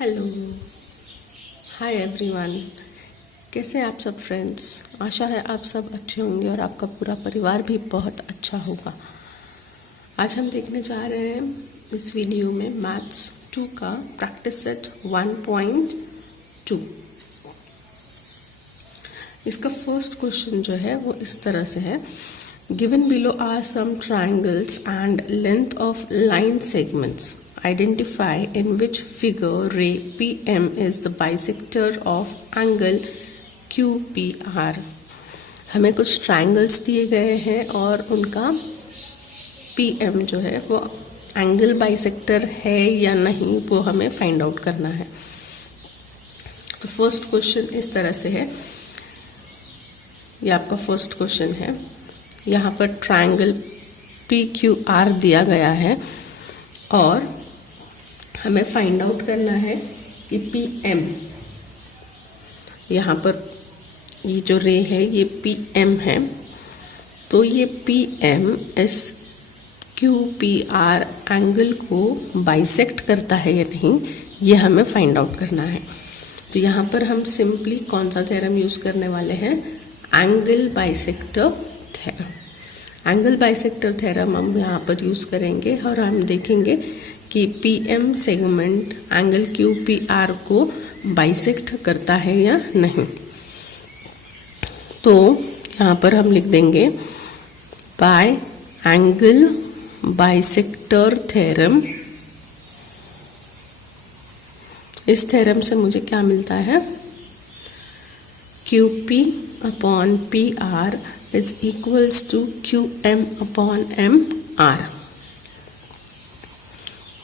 Hello, hi everyone. कैसे हैं आप सब फ्रेंड्स? आशा है आप सब अच्छे होंगे और आपका पूरा परिवार भी बहुत अच्छा होगा। आज हम देखने जा रहे हैं इस वीडियो में मैथ्स 2 का प्रैक्टिस सेट 1.2। इसका फर्स्ट क्वेश्चन जो है वो इस तरह से है, given below are some triangles and length of line segments, identify in which figure ray PM is the bisector of angle QPR। हमें कुछ ट्रायंगल्स दिए गए हैं और उनका PM जो है वो एंगल बाइसेक्टर है या नहीं वो हमें फाइंड आउट करना है। तो फर्स्ट क्वेश्चन इस तरह से है, ये आपका फर्स्ट क्वेश्चन है। यहाँ पर ट्रायंगल PQR दिया गया है और हमें फाइंड आउट करना है कि PM, यहाँ पर ये जो रे है ये PM है, तो ये PM इस QPR एंगल को बाइसेक्ट करता है या नहीं, ये हमें फाइंड आउट करना है। तो यहाँ पर हम सिंपली कौन सा थ्योरम यूज़ करने वाले हैं? Angle bisector theorem. Angle bisector theorem हम यहाँ पर यूज़ करेंगे और हम देखेंगे कि PM सेगमेंट एंगल QPR को बाइसेक्ट करता है या नहीं। तो यहाँ पर हम लिख देंगे बाय एंगल बाइसेक्टर थ्योरम। इस थ्योरम से मुझे क्या मिलता है? QP upon PR is equals to QM upon MR।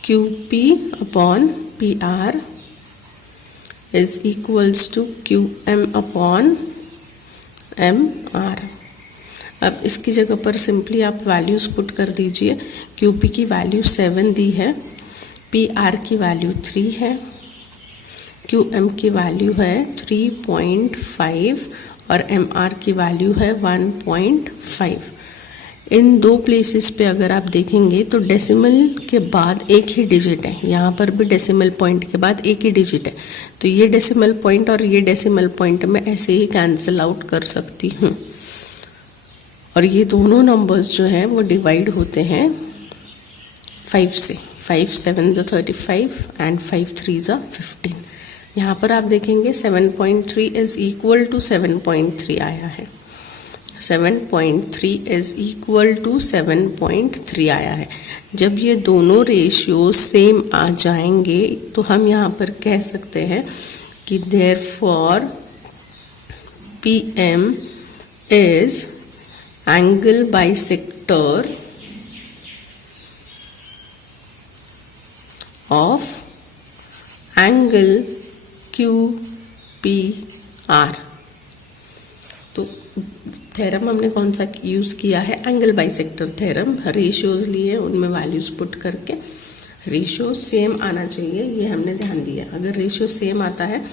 QP upon PR is equals to QM upon MR। अब इसकी जगह पर सिंपली आप वैल्यूज़ पुट कर दीजिए। QP की वैल्यू 7 दी है, PR की वैल्यू 3 है, QM की वैल्यू है 3.5 और MR की वैल्यू है 1.5। इन दो प्लेसेस पे अगर आप देखेंगे तो डेसिमल के बाद एक ही डिजिट है, यहाँ पर भी डेसिमल पॉइंट के बाद एक ही डिजिट है। तो ये डेसिमल पॉइंट और ये डेसिमल पॉइंट मैं ऐसे ही कैंसिल आउट कर सकती हूँ। और ये दोनों नंबर्स जो हैं वो डिवाइड होते हैं 5 से। 5 7 ज़ा 35 एंड 5 3 ज़ा 15। यहाँ पर आप देखेंगे 7.3 इज इक्वल टू 7.3 आया है। 7.3 इज इक्वल टू 7.3 आया है। जब ये दोनों रेशियो सेम आ जाएंगे तो हम यहाँ पर कह सकते हैं कि therefore PM is angle bisector of angle QPR। तो थ्योरम हमने कौन सा यूज़ किया है? Angle bisector theorem. रेशियोज लिए, उनमें वैल्यूज पुट करके रेशियो सेम आना चाहिए, ये हमने ध्यान दिया। अगर रेशियो सेम आता है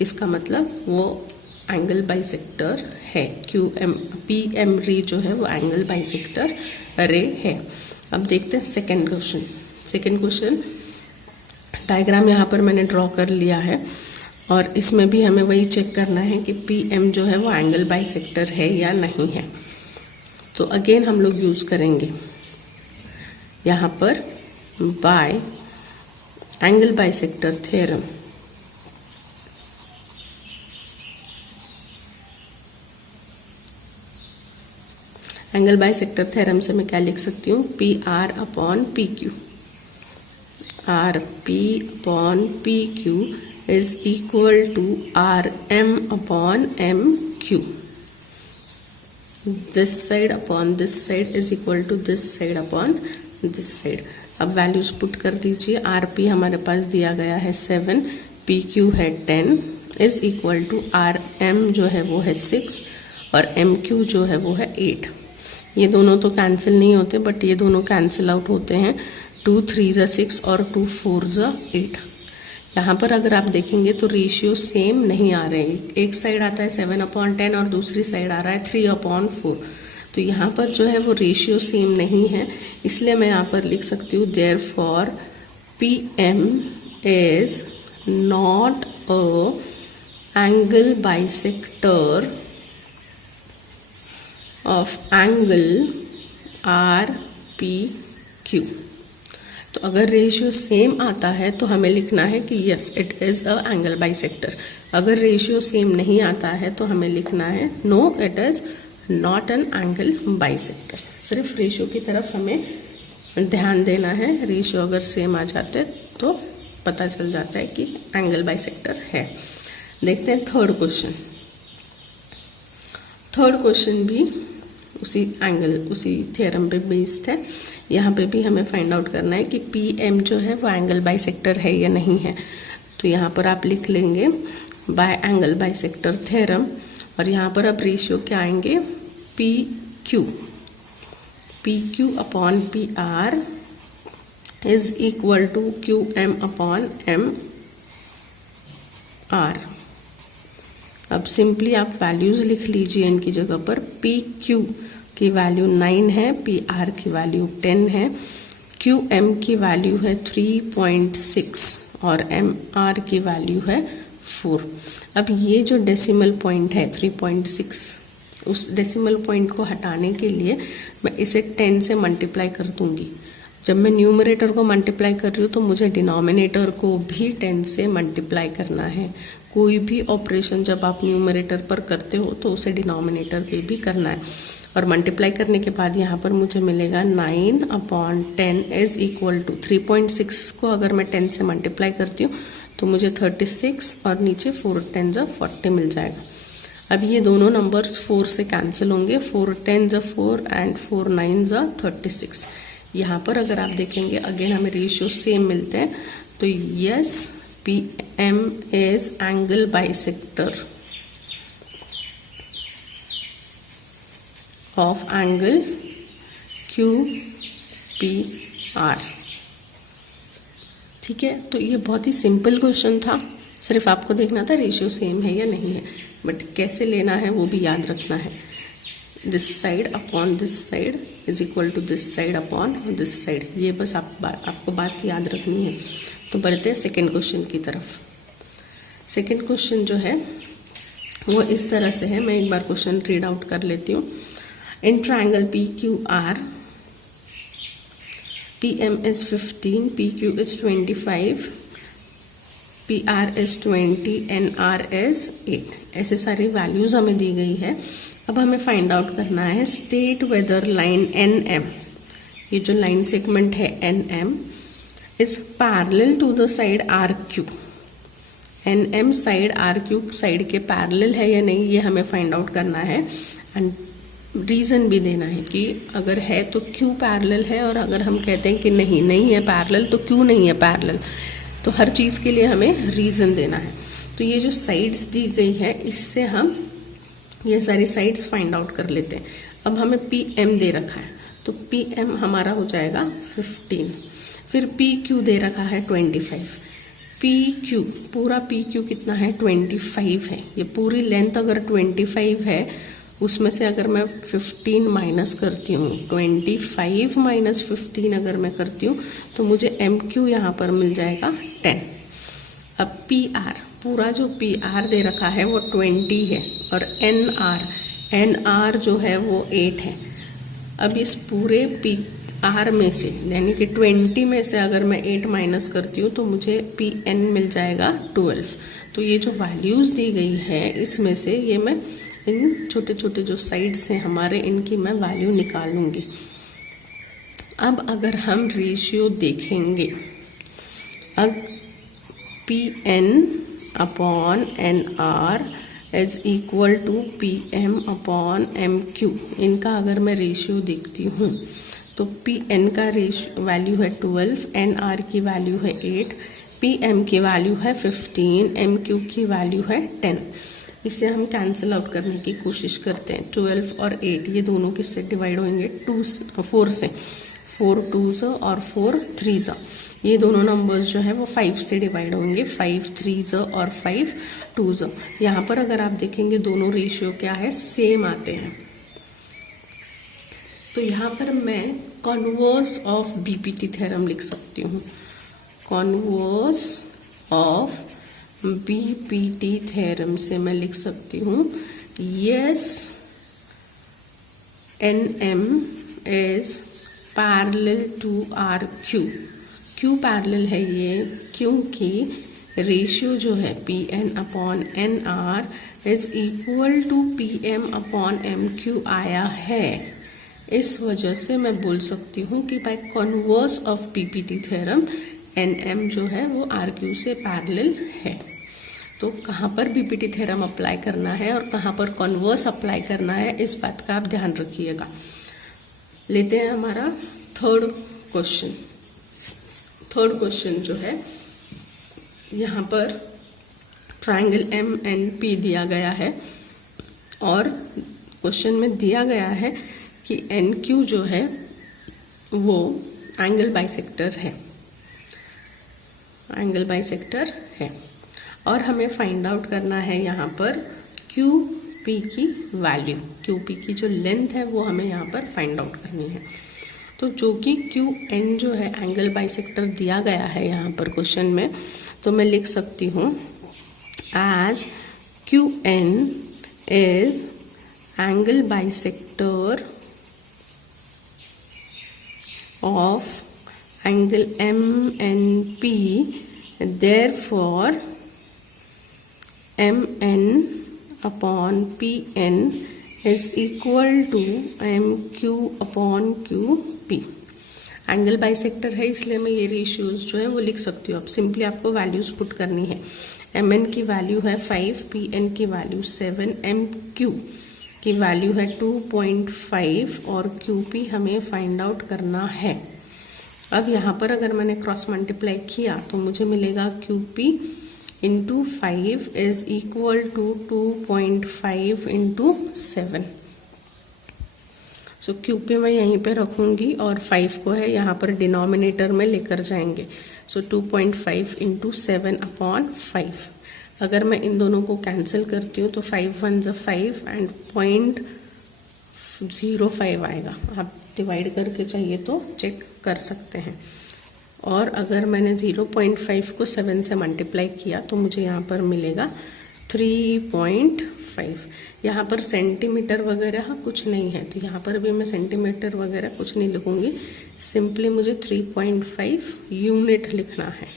इसका मतलब वो एंगल बाइसेक्टर है। PM रे जो है वो एंगल बाइसेक्टर रे है। अब देखते हैं second question. Second question diagram यहाँ पर मैंने ड्रॉ कर लिया है और इसमें भी हमें वही चेक करना है कि PM जो है वो एंगल बाइसेक्टर है या नहीं है। तो अगेन हम लोग यूज़ करेंगे यहाँ पर bye angle bisector theorem. Angle bisector theorem से मैं क्या लिख सकती हूँ? PR upon PQ। RP upon PQ is equal to RM upon MQ। this side upon this side is equal to this side upon this side। अब values put कर दीजिए। RP हमारे पास दिया गया है 7, PQ है 10 is equal to RM जो है वो है 6 और MQ जो है वो है 8। ये दोनों तो कैंसिल नहीं होते बट ये दोनों कैंसिल आउट होते हैं। 2 3 ज़ा 6 और 2 4 ज़ा 8। यहाँ पर अगर आप देखेंगे तो रेशियो सेम नहीं आ रहे हैं। एक साइड आता है 7/10 और दूसरी साइड आ रहा है 3/4। तो यहाँ पर जो है वो रेशियो सेम नहीं है, इसलिए मैं यहाँ पर लिख सकती हूँ therefore PM is not a angle bisector of angle RPQ। तो अगर रेशियो सेम आता है तो हमें लिखना है कि yes it is a angle bisector. अगर रेशियो सेम नहीं आता है तो हमें लिखना है no it is not an angle bisector. सिर्फ रेशियो की तरफ हमें ध्यान देना है। रेशियो अगर सेम आ जाते तो पता चल जाता है कि एंगल बाइसेक्टर है। देखते हैं थर्ड क्वेश्चन। थर्ड क्वेश्चन भी उसी थ्योरम पे बेस्ड है। यहाँ पे भी हमें फाइंड आउट करना है कि पी एम जो है वो एंगल बाइसेक्टर है या नहीं है। तो यहाँ पर आप लिख लेंगे बाय एंगल बाइसेक्टर थ्योरम, और यहाँ पर अब रेशियो क्या आएंगे, P Q upon P R is equal to Q M upon M R. अब सिंपली आप वैल्यूज़ लिख लीजिए इनकी जगह पर। पी क्यू की वैल्यू 9 है, पी आर की वैल्यू 10 है, क्यू एम की वैल्यू है 3.6 और एम आर की वैल्यू है 4। अब ये जो डेसिमल पॉइंट है 3.6, उस डेसिमल पॉइंट को हटाने के लिए मैं इसे 10 से मल्टीप्लाई कर दूंगी। जब मैं न्यूमरेटर को मल्टीप्लाई कर रही हूँ तो मुझे डिनोमिनेटर को भी 10 से मल्टीप्लाई करना है। कोई भी ऑपरेशन जब आप न्यूमरेटर पर करते हो तो उसे डिनोमिनेटर पे भी करना है। और मल्टीप्लाई करने के बाद यहाँ पर मुझे मिलेगा 9 अपॉन 10 इज इक्वल टू 3.6 को अगर मैं 10 से मल्टीप्लाई करती हूँ तो मुझे 36 और नीचे 4 10 ज़ा 40 मिल जाएगा। अब ये दोनों नंबर्स 4 से कैंसिल होंगे, 4 10 ज़ा 4 एंड 4 9 ज़ा 36। यहाँ पर अगर आप देखेंगे अगेन हमें रेशियो सेम मिलते हैं। तो yes P M is angle bisector of angle Q P R. ठीक है, तो ये बहुत ही सिंपल क्वेश्चन था। सिर्फ आपको देखना था रेशियो सेम है या नहीं है, बट कैसे लेना है वो भी याद रखना है। This side upon this side is equal to this side upon this side. ये बस आपको बात याद रखनी है। तो बढ़ते हैं सेकेंड क्वेश्चन की तरफ। सेकेंड क्वेश्चन जो है वो इस तरह से है। मैं एक बार क्वेश्चन रीड आउट कर लेती हूँ। In triangle P Q R P M is 15, P Q is 25, P R is 20, N R is 8। ऐसे सारी वैल्यूज हमें दी गई है। अब हमें फाइंड आउट करना है state whether line N M, ये जो लाइन सेगमेंट है N M is parallel to the side R Q. N M side R Q side के पैरेलल है या नहीं, ये हमें फाइंड आउट करना है। एंड रीज़न भी देना है कि अगर है तो क्यों पैरेलल है, और अगर हम कहते हैं कि नहीं है पैरेलल तो क्यों नहीं है पैरेलल। तो हर चीज़ के लिए हमें रीज़न देना है। तो ये जो साइड्स दी गई है इससे हम ये सारी साइड्स फाइंड आउट कर लेते हैं। अब हमें पी एम दे रखा है तो पी एम हमारा हो जाएगा 15। फिर पी क्यू दे रखा है 25। पी क्यू पूरा पी क्यू कितना है 25 है। ये पूरी लेंथ अगर 25 है उसमें से अगर मैं 15 माइनस करती हूँ, 25 माइनस 15 अगर मैं करती हूँ तो मुझे एम क्यू यहाँ पर मिल जाएगा 10। अब पी आर पूरा जो पी आर दे रखा है वो 20 है और एन आर जो है वो 8 है। अब इस पूरे पी आर में से यानी कि 20 में से अगर मैं 8 माइनस करती हूँ तो मुझे पी एन मिल जाएगा 12। तो ये जो वैल्यूज़ दी गई है इसमें से ये मैं इन छोटे छोटे जो साइड्स हैं हमारे इनकी मैं वैल्यू निकालूंगी। अब अगर हम रेशियो देखेंगे, अब P N upon N R is equal to P M upon M Q, इनका अगर मैं रेशियो देखती हूँ तो पी एन का वैल्यू है 12, एन आर की वैल्यू है 8, पी एम की वैल्यू है 15, एम क्यू की वैल्यू है 10। इसे हम कैंसिल आउट करने की कोशिश करते हैं। 12 और 8 ये दोनों किससे डिवाइड होंगे 4 से, 4 2s और 4 3s। ये दोनों नंबर्स जो है वो 5 से डिवाइड होंगे, 5 3s और 5 2s। यहाँ पर अगर आप देखेंगे दोनों रेशियो क्या है सेम आते हैं। तो यहाँ पर मैं कॉन्वर्स ऑफ बीपीटी थ्योरम लिख सकती हूँ। कॉन्वर्स ऑफ बीपीटी थ्योरम से मैं लिख सकती हूँ yes NM is parallel to R Q. क्यों पैरेलल है ये? क्योंकि रेशियो जो है PN upon NR is equal to PM upon MQ आया है। इस वजह से मैं बोल सकती हूँ कि by converse of BPT theorem NM जो है वो RQ से पैरेलल है। तो कहाँ पर बीपीटी थ्योरम अप्लाई करना है और कहाँ पर कॉन्वर्स अप्लाई करना है, इस बात का आप ध्यान रखिएगा। लेते हैं हमारा थर्ड क्वेश्चन। थर्ड क्वेश्चन जो है, यहाँ पर ट्रायंगल MNP दिया गया है और क्वेश्चन में दिया गया है कि NQ जो है वो एंगल बाइसेक्टर है, एंगल बाइसेक्टर है और हमें फाइंड आउट करना है यहाँ पर QP की वैल्यू। QP की जो लेंथ है वो हमें यहाँ पर फाइंड आउट करनी है। तो जो कि QN जो है एंगल बाइसेक्टर दिया गया है यहाँ पर क्वेश्चन में, तो मैं लिख सकती हूँ as QN is angle bisector of angle MNP, therefore MN upon PN is equal to MQ upon QP। Angle bisector है इसलिए मैं ये रेशियोज जो है वो लिख सकती हूँ। अब सिंपली आपको वैल्यूज पुट करनी है। MN की वैल्यू है 5, PN की वैल्यू 7, MQ की वैल्यू है 2.5 और QP हमें फाइंड आउट करना है। अब यहाँ पर अगर मैंने क्रॉस मल्टीप्लाई किया तो मुझे मिलेगा QP into 5 is equal to 2.5 into 7। So QP मैं यहीं पे रखूँगी और 5 को है यहाँ पर डिनोमिनेटर में लेकर जाएंगे। सो 2.5 इंटू 7 अपॉन 5। अगर मैं इन दोनों को कैंसिल करती हूँ तो 5 1 ज़ 5 एंड 0.05 आएगा। आप डिवाइड करके चाहिए तो चेक कर सकते हैं। और अगर मैंने 0.5 को 7 से मल्टीप्लाई किया तो मुझे यहाँ पर मिलेगा 3.5। यहाँ पर सेंटीमीटर वगैरह कुछ नहीं है तो यहाँ पर भी मैं सेंटीमीटर वगैरह कुछ नहीं लिखूँगी, सिंपली मुझे 3.5 यूनिट लिखना है।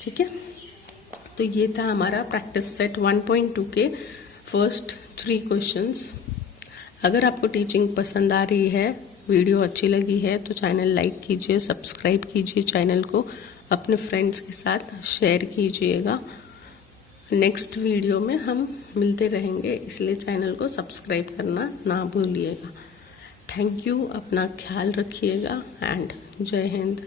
ठीक है, तो ये था हमारा प्रैक्टिस सेट 1.2 के फर्स्ट 3 क्वेश्चंस। अगर आपको टीचिंग पसंद आ रही है, वीडियो अच्छी लगी है तो चैनल लाइक कीजिए, सब्सक्राइब कीजिए, चैनल को अपने फ्रेंड्स के साथ शेयर कीजिएगा। नेक्स्ट वीडियो में हम मिलते रहेंगे, इसलिए चैनल को सब्सक्राइब करना ना भूलिएगा। थैंक यू, अपना ख्याल रखिएगा एंड जय हिंद।